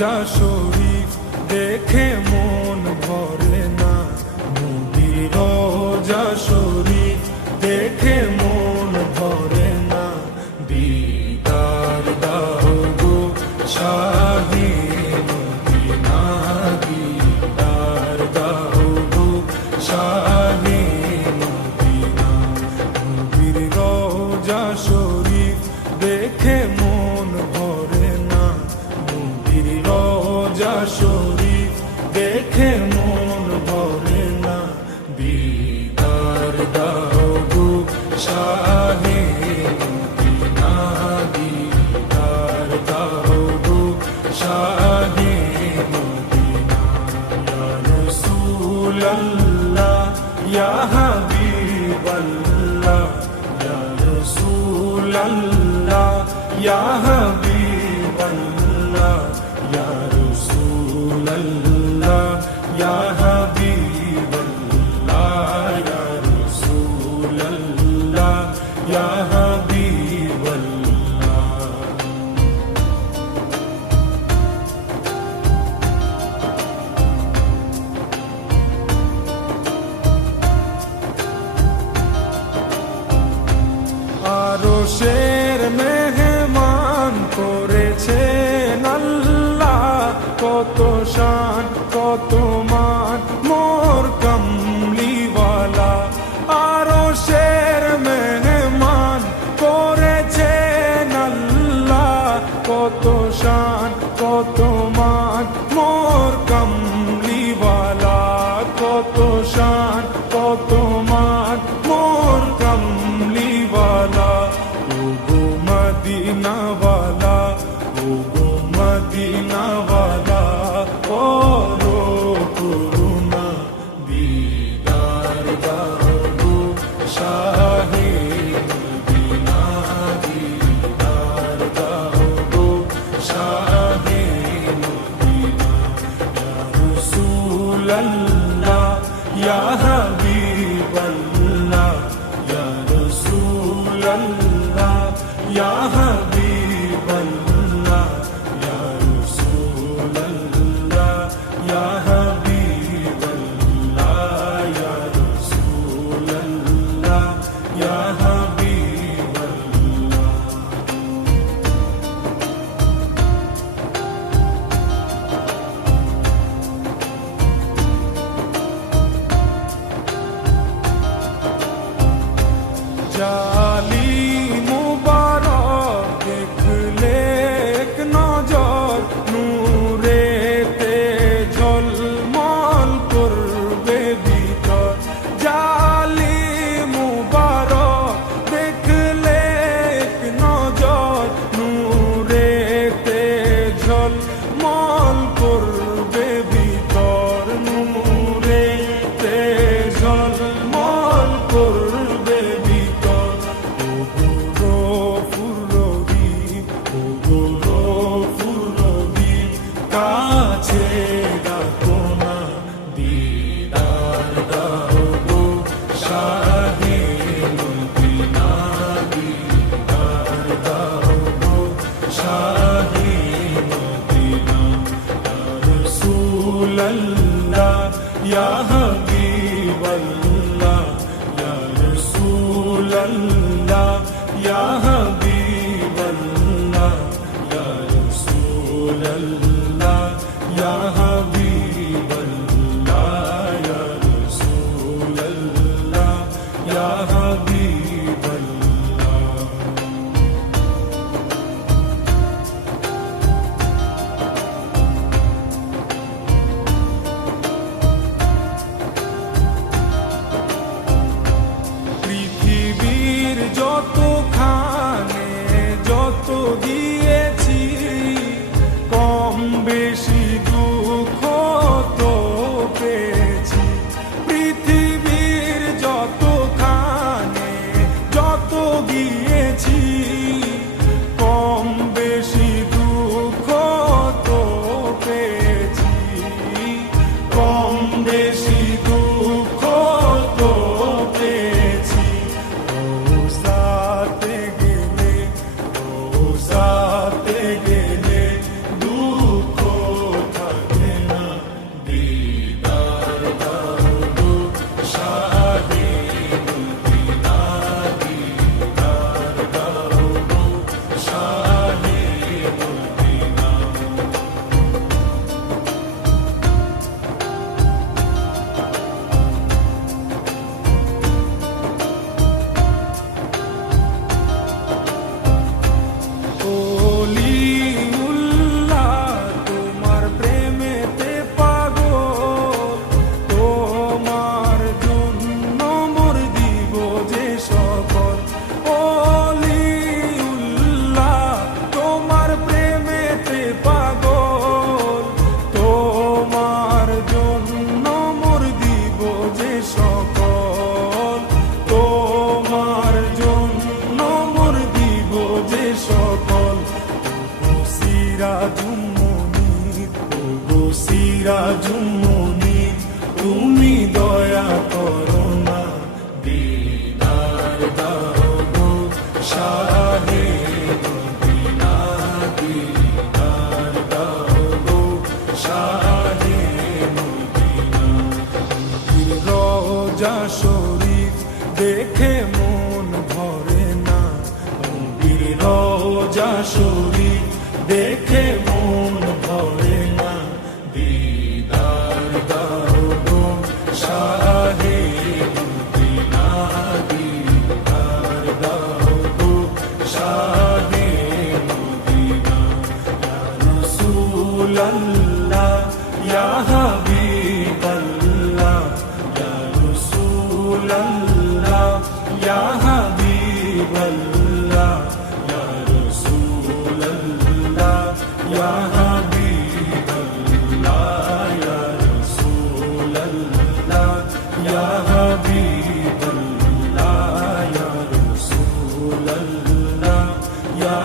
রোজা শরীফ দেখে মন ভরে না, নবীর রোজা শরীফ দেখে মন ভরে না। দিদার দাও গো শাহে মদিনা, দিদার দাও গো শাহে মদিনা। নবীর রোজা শরীফ দেখে মন ভরে না, নবীর রোজা শরীফ দেখে মন ভরে না। দিদার দাও গো শাহে মদিনা, দিদার দাও গো শাহে মদিনা। ইয়া রাসূলাল্লাহ ইয়া হাবিবাল্লাহ, ইয়া রাসূলাল্লাহ ইয়া হাবিবাল্লাহ, ইয়া রাসূলাল্লাহ ইয়া হাবিবাল্লাহ, ইয়া রাসূলাল্লাহ ইয়া হাবিবাল্লাহ। আরশের মেহমান করেছেন আল্লাহ, কত শান কত মান মোর কামলিওয়ালা। আরশের মেহমান করেছেন আল্লাহ, কত শান কত মান মোর কামলিওয়ালা, কত শান কত মান মোর কামলিওয়ালা। ও গো মদিনাওয়ালা, ও গো মদিনাওয়ালা, করো করুণা। দিদার দাও গো শাহে মদিনা, দিদার দাও গো শাহে মদিনা। ইয়া রাসূলাল্লাহ ইয়া হাবিবাল্লাহ, ইয়া রাসূলাল্লাহ ইয়া হাবিবাল্লাহ, ইয়া রাসূলাল্লাহ ইয়া হাবিবাল্লাহ, ইয়া রাসূলাল্লাহ ইয়া হাবিবাল্লাহ। জালিম মুবারক দেখলে এক নজর, নূরেতে ঝলমল করবে ভিতর। জালিম মুবারক দেখলে এক নজর, নূরেতে ঝলমল করবে ভিতর, নূরেতে ঝলমল করবে ভিতর। ও গো গফুর রহিম, ও গো গফুর রহিম, কাছে ডাকো না। দিদার দাও গো শাহে মদিনা, দিদার দাও গো শাহে মদিনা। ইয়া রাসূলাল্লাহ ইয়া হাবিবাল্লাহ, ইয়া রাসূলাল্লাহ ইয়া হাবিবাল্লাহ, ইয়া রাসূলাল্লাহ ইয়া হাবিবাল্লাহ, ইয়া রাসূলাল্লাহ ইয়া হাবিবাল্লাহ। পৃথিবীর যতখানে যত দিয়েছি, কম রোজা শরীফ দেখে মন ভরে না, দিদার দাও গো শাহে মদিনা, দিদার দাও গো শাহে মদিনা। ইয়া রাসূলাল্লাহ ইয়া হাবিবাল্লাহ, ইয়া রাসূলাল্লাহ ইয়া হাবিবাল্লাহ, ইয়া রাসূলাল্লাহ ইয়া হাবিবাল্লাহ, ইয়া রাসূলাল্লাহ ইয়া হাবিবাল্লাহ, ইয়া রাসূলাল্লাহ ইয়া